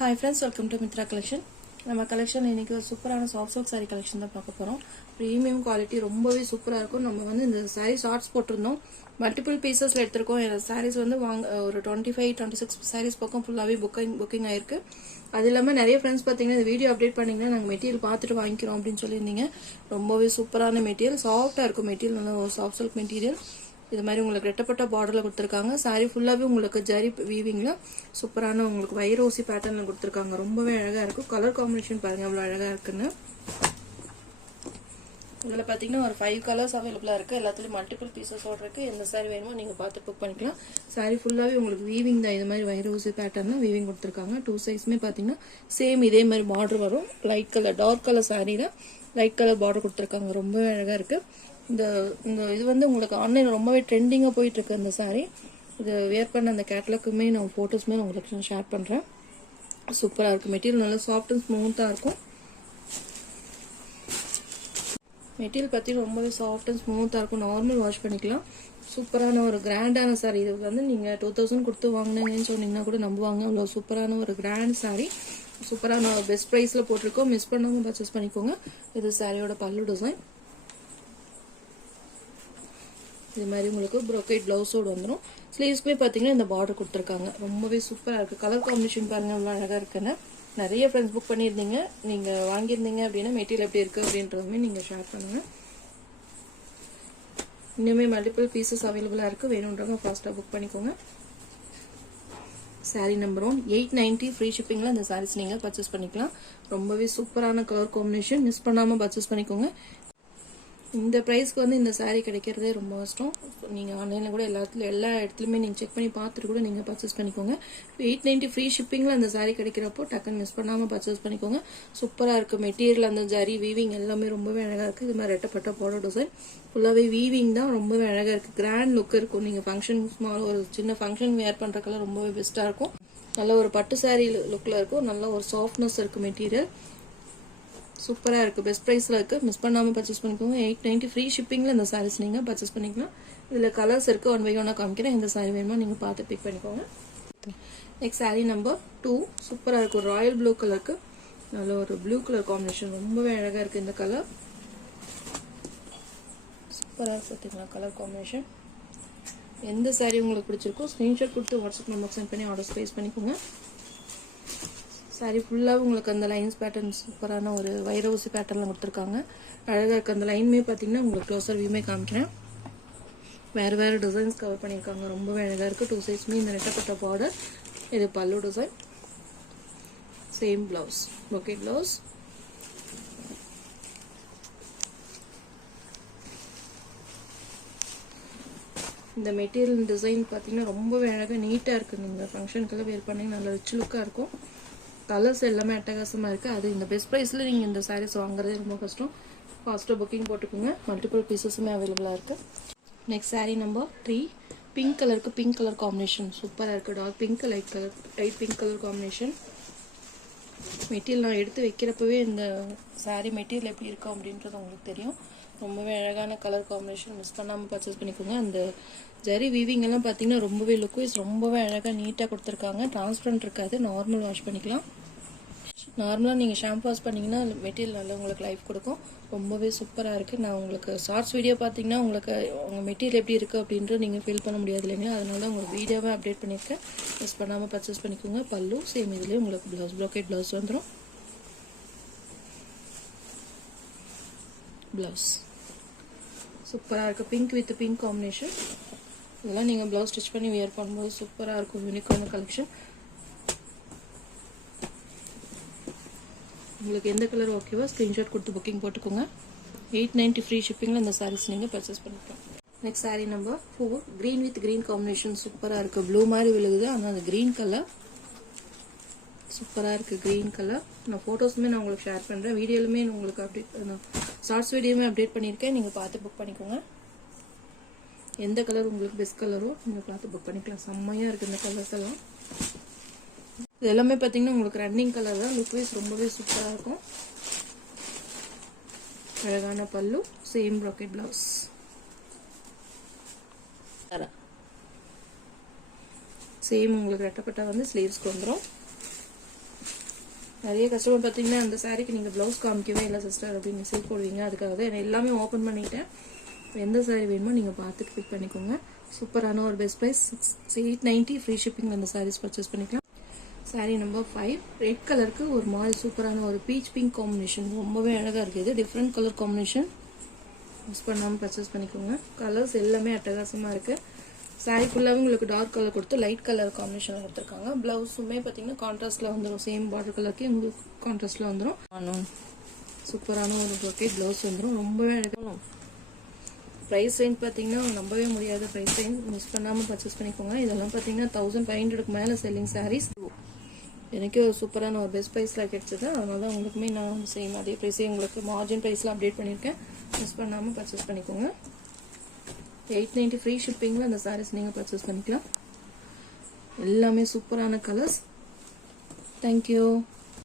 Hi friends, welcome to Mitra collection. நம்ம collection இன்னைக்கு ஒரு சூப்பரான சாஃப்ட் சில்க் saree கலெக்ஷன் தான் பார்க்க போறோம். பிரீமியம் குவாலிட்டி ரொம்பவே சூப்பரா இருக்கும். நம்ம வந்து இந்த saree ஷார்ட்ஸ் போட்டுருந்தோம். மல்டிபிள் பீசஸ்ல எடுத்துறோம். இந்த sarees வந்து ஒரு 25 26 sarees பக்கம் ஃபுல்லாவே புக்கிங் ஆயிருக்கு. அது இல்லாம நிறைய फ्रेंड्स பாத்தீங்கன்னா இந்த வீடியோ அப்டேட் பண்ணீங்கன்னா நாங்க மெட்டீரியல் பார்த்துட்டு வாங்கிக்கிறோம் அப்படினு சொல்லிருந்தீங்க. ரொம்பவே சூப்பரான மெட்டீரியல், சாஃப்ட்டா இருக்கும் மெட்டீரியல், நல்ல ஒரு சாஃப்ட் சில்க் மெட்டீரியல். இது மாதிரி உங்களுக்கு ரெட்டப்பட்ட பார்டர்ல கொடுத்திருக்காங்க. saree ஃபுல்லாவே உங்களுக்கு ஜரி வீவிங்ல சூப்பரான உங்களுக்கு வைரோசி பேட்டர்ன்ல கொடுத்திருக்காங்க. ரொம்பவே அழகா இருக்கும். கலர் காம்பினேஷன் பாருங்க எவ்வளவு அழகா இருக்குன்னு. இதுல பாத்தீங்கன்னா ஒரு 5 கலர்ஸ் அவைலபிளா இருக்கு. எல்லாத்துலயும் மல்டிபிள் பீசஸோட இருக்கு. எந்த saree வேணுமோ நீங்க பார்த்து புக் பண்ணிக்கலாம். saree ஃபுல்லாவே உங்களுக்கு வீவிங் தான். இது மாதிரி வைரோசி பேட்டர்ன்ல வீவிங் கொடுத்திருக்காங்க. 2 சைஸ்மே பாத்தீங்கன்னா சேம் இதே மாதிரி பார்டர் வரும். லைட் கலர் டார்க் கலர் சாரீல லைட் கலர் பார்டர் கொடுத்திருக்காங்க. ரொம்பவே அழகா இருக்கு. இந்த இது வந்து உங்களுக்கு ஆன்லைன் ரொம்பவே ட்ரெண்டிங்கா போயிட்டு இருக்கு இந்த saree. இது வேர் பண்ண அந்த கேட்டலாக்குமே நான் போட்டோஸ்மே உங்களுக்கு ஷேர் பண்றேன். சூப்பரா இருக்கு. மெட்டீரியல் நல்லா சாஃப்ட் அண்ட் ஸ்மூத்தா இருக்கும். மெட்டீரியல் பத்தி ரொம்பவே சாஃப்ட் அண்ட் ஸ்மூத்தா இருக்கும். நார்மல் வாஷ் பண்ணிக்கலாம். சூப்பரான ஒரு கிராண்டான saree. இது வந்து நீங்க 2000 கொடுத்து வாங்குனீங்கன்னு சொன்னீங்கன்னா கூட நம்புவாங்க. அவ்வளவு சூப்பரான ஒரு கிராண்ட் saree. சூப்பரான பெஸ்ட் பிரைஸ்ல போட்டிருக்கோம். மிஸ் பண்ணாம பர்ச்சேஸ் பண்ணிக்கோங்க. இது சாரியோட பல்லு டிசைன். இது மாதிரி உங்களுக்கு brocade பிளவுஸோட வந்துடும். ஸ்லீவ்ஸ்க்குமே பாத்தீங்கன்னா இந்த பார்டர் கொடுத்துருக்காங்க. ரொம்பவே சூப்பரா இருக்கு. கலர் காம்பினேஷன் பாருங்க எவ்வளவு அழகா இருக்குன்னு. நிறைய ஃப்ரெண்ட்ஸ் புக் பண்ணியிருந்தீங்க. நீங்க வாங்கியிருந்தீங்க அப்படின்னா மெட்டீரியல் எப்படி இருக்கு அப்படின்றதுமே நீங்க ஷேர் பண்ணுங்க. இன்னுமே மல்டிபிள் பீசஸ் அவைலபிளா இருக்கு. வேணும்ன்றவங்க ஃபாஸ்டா புக் பண்ணிக்கோங்க. saree நம்பர் 1 890 ஃப்ரீ ஷிப்பிங்ல இந்த sarees நீங்க பர்ச்சேஸ் பண்ணிக்கலாம். ரொம்பவே சூப்பரான கலர் காம்பினேஷன். மிஸ் பண்ணாம பர்ச்சேஸ் பண்ணிக்கோங்க. இந்த பிரைஸ்க்கு வந்து இந்த saree கிடைக்கிறதே ரொம்ப கஷ்டம். நீங்க ஆன்லைன்ல கூட எல்லா இடத்துலயுமே நீங்க செக் பண்ணி பார்த்துட்டு கூட நீங்க பர்ச்சேஸ் பண்ணிக்கோங்க. 890 ஃப்ரீ ஷிப்பிங்ல அந்த saree கிடைக்கிறப்போ டக்குன்னு மிஸ் பண்ணாம பர்ச்சேஸ் பண்ணிக்கோங்க. சூப்பரா இருக்கு. மெட்டீரியல் அந்த ஜரி வீவிங் எல்லாமே ரொம்பவே அழகா இருக்கு. இது மாதிரி ரெட்டப்பட்ட பார்டர் டிசைன் ஃபுல்லாவே வீவிங் தான். ரொம்பவே அழகா இருக்கு. கிராண்ட் லுக் இருக்கும். நீங்க ஃபங்க்ஷன் ஒரு சின்ன ஃபங்க்ஷன் வேர் பண்றதுக்கெல்லாம் ரொம்பவே பெஸ்டா இருக்கும். நல்ல ஒரு பட்டு saree லுக்ல இருக்கும். நல்ல ஒரு சாஃப்ட்னஸ் இருக்கு மெட்டீரியல். சூப்பரா இருக்கு. பெஸ்ட் பிரைஸ்ல இருக்கு. மிஸ் பண்ணாம பர்ச்சேஸ் பண்ணிக்கோங்க. 890 ஃப்ரீ ஷிப்பிங்ல இந்த sarees நீங்க பர்ச்சேஸ் பண்ணிக்கலாம். இதுல கலர்ஸ் இருக்கு. 1 by 1 காமிக்கிறேன். இந்த saree வேணுமா நீங்க பார்த்து பிக் பண்ணிக்கோங்க. நெக்ஸ்ட் saree நம்பர் 2 சூப்பரா இருக்கு. ராயல் ப்ளூ கலருக்கு நல்ல ஒரு ப்ளூ கலர் காம்பினேஷன். ரொம்பவே அழகா இருக்கு இந்த கலர். சூப்பரா இருக்கு கலர் காம்பினேஷன். எந்த saree உங்களுக்கு பிடிச்சிருக்கோ ஸ்கிரீன்ஷாட் கொடுத்து வாட்ஸ்அப் நம்பர் சென்ட் பண்ணி ஆர்டர் பிளேஸ் பண்ணிக்கோங்க. சாரி ஃபுல்லா உங்களுக்கு அந்த லைன்ஸ் பேட்டர்ன் சூப்பரான ஒரு வைரோசி பேட்டர்ன்ல கொடுத்திருக்காங்க. அழகா இருக்கு. அந்த லைன்மே பாத்தீங்கன்னா உங்களுக்கு க்ளோசர் வியூமே காமிக்கிறேன். வேற டிசைன்ஸ் கவர் பண்ணிருக்காங்க. ரொம்பவே அழகா இருக்கு. 2 சைஸ்மே இந்த ரெட்டப்பட்ட பார்டர். இது பல்லு design. Same blouse brocade blouse. இந்த மெட்டீரியல் டிசைன் பாத்தீங்கன்னா ரொம்பவே அழகா நீட்டா இருக்கு. நீங்க ஃபங்க்ஷனுக்குள்ள வேர் பண்ணீங்க நல்ல ரிச் லுக்கா இருக்கும். கலர்ஸ் எல்லாமே அட்டகாசமா இருக்கு. அது இந்த பெஸ்ட் பிரைஸ்ல நீங்க இந்த sarees வாங்குறதே ரொம்ப கஷ்டம். ஃபாஸ்டா புக்கிங் போட்டுக்கோங்க. மல்டிபிள் பீசஸுமே அவைலபிளா இருக்கு. நெக்ஸ்ட் saree நம்பர் 3 பிங்க் கலருக்கு பிங்க் கலர் காம்பினேஷன் சூப்பரா இருக்கு. Dark pink light pink colour combination. Material நான் எடுத்து வைக்கிறப்பவே இந்த saree மெட்டீரியல் எப்படி இருக்கும் அப்படின்றது உங்களுக்கு தெரியும். ரொம்பவே அழகான கலர் காம்பினேஷன். மிஸ் பண்ணாம பர்ச்சேஸ் பண்ணிக்கோங்க. அந்த ஜரி வீவிங் எல்லாம் பாத்தீங்கன்னா ரொம்பவே லுக் வைஸ் ரொம்பவே அழகா நீட்டா கொடுத்திருக்காங்க. டிரான்ஸ்பரண்ட் இருக்காது. நார்மல் வாஷ் பண்ணிக்கலாம். நார்மலா நீங்க ஷாம்பு வாஷ் பண்ணீங்கன்னா மெட்டீரியல் நல்லா உங்களுக்கு லைஃப் கொடுக்கும். ரொம்பவே சூப்பரா இருக்கு. நான் உங்களுக்கு ஷார்ட்ஸ் வீடியோ பாத்தீங்கன்னா உங்களுக்கு உங்க மெட்டீரியல் எப்படி இருக்கு அப்படின்றது நீங்க ஃபீல் பண்ண முடியாது இல்லைங்களா? அதனால தான் உங்களுக்கு வீடியோவை அப்டேட் பண்ணிருக்கேன். மிஸ் பண்ணாம பர்ச்சேஸ் பண்ணிக்கோங்க. பல்லு சேம் இதுலயே உங்களுக்கு பிளவுஸ் brocade பிளவுஸ் வந்துரும். பிளவுஸ் சூப்பரா இருக்கு. Pink with pink combination. இதெல்லாம் நீங்க பிளவுஸ் ஸ்டிச் பண்ணி வியர் பண்ணும்போது சூப்பரா இருக்கும். யூனிக்கான கலெக்ஷன். உங்களுக்கு எந்த கலர் ஓகேவோ ஸ்கிரீன்ஷாட் கொடுத்து புக்கிங் போட்டுக்கோங்க. 890 ஃப்ரீ ஷிப்பிங்ல இந்த sarees நீங்க பர்ச்சேஸ் பண்ணிக்கலாம். Next saree number 4 green with green combination சூப்பரா இருக்கு. ப்ளூ மாதிரி விழுகுது. ஆனா அது green கலர் சூப்பரா இருக்கு. green colour. நான் போட்டோஸ்மே நான் உங்களுக்கு ஷேர் பண்றேன். வீடியோலுமே உங்களுக்கு அப்டேட் ஷார்ட்ஸ் வீடியோமே அப்டேட் பண்ணிருக்கேன். நீங்க பார்த்து புக் பண்ணிக்கோங்க. எந்த கலர் உங்களுக்கு பெஸ்ட் கலரோ நீங்க பார்த்து புக் பண்ணிக்கலாம். செம்மையா இருக்கு இந்த கலர்ஸ் எல்லாம். இது எல்லாமே பாத்தீங்கன்னா உங்களுக்கு ரன்னிங் கலர் தான். லுக் வைஸ் ரொம்பவே சூப்பரா இருக்கும். அழகான பல்லு சேம் brocade பிளவுஸ். சேம் உங்களுக்கு ரெட்டப்பட்டா வந்து ஸ்லீவ்ஸ்க்கு வந்துரும். நிறைய கஸ்டமர் பார்த்தீங்கன்னா அந்த சாரீக்கு நீங்கள் ப்ளவுஸ் காமிக்கவே இல்லை சிஸ்டர் அப்படின்னு மெசேஜ் போடுவீங்க. அதுக்காக தான் நான் எல்லாமே ஓப்பன் பண்ணிட்டேன். எந்த சாரீ வேணுமோ நீங்கள் பார்த்துட்டு பிக் பண்ணிக்கோங்க. சூப்பரான ஒரு பெஸ்ட் ப்ரைஸ் 890 ஃப்ரீ ஷிப்பிங் அந்த சாரீஸ் பர்ச்சேஸ் பண்ணிக்கலாம். சாரீ நம்பர் 5 ரெட் கலருக்கு ஒரு மாதிரி சூப்பரான ஒரு பீச் பிங்க் காம்பினேஷன், ரொம்பவே அழகாக இருக்குது. டிஃப்ரெண்ட் கலர் காம்பினேஷன், மிஸ் பண்ணாமல் பர்ச்சேஸ் பண்ணிக்கோங்க. கலர்ஸ் எல்லாமே அட்டகாசமாக இருக்குது. சாரீ ஃபுல்லாகவே உங்களுக்கு டார்க் கலர் கொடுத்து லைட் கலர் காம்பினேஷனில் கொடுத்துருக்காங்க. ப்ளவுஸுமே பார்த்தீங்கன்னா கான்ட்ராஸ்ட்டில் வந்துடும். சேம் பார்டர் கலருக்கு உங்களுக்கு கான்ட்ராஸ்ட்டில் வந்துடும். சூப்பரான ஒரு ப்ரொக்கேட் ப்ளவுஸ் வந்துடும். ரொம்பவே அழகாக. ப்ரைஸ் ரேஞ்ச் பார்த்தீங்கன்னா நம்பவே முடியாத ப்ரைஸ் ரேஞ்ச், மிஸ் பண்ணாமல் பர்ச்சேஸ் பண்ணிக்கோங்க. இதெல்லாம் பார்த்தீங்கன்னா 1500க்கு மேலே செல்லிங் சாரீஸ். எனக்கு ஒரு சூப்பரான ஒரு பெஸ்ட் ப்ரைஸில் கிடைச்சது. அதனால தான் உங்களுக்குமே நான் சேம் அதே ப்ரைஸே உங்களுக்கு மார்ஜின் ப்ரைஸில் அப்டேட் பண்ணியிருக்கேன். மிஸ் பண்ணாமல் பர்ச்சேஸ் பண்ணிக்கோங்க. 890 ஃப்ரீ ஷிப்பிங்கில் அந்த சாரீஸ் நீங்கள் பர்ச்சேஸ் பண்ணிக்கலாம். எல்லாமே சூப்பரான கலர்ஸ். தேங்க்யூ.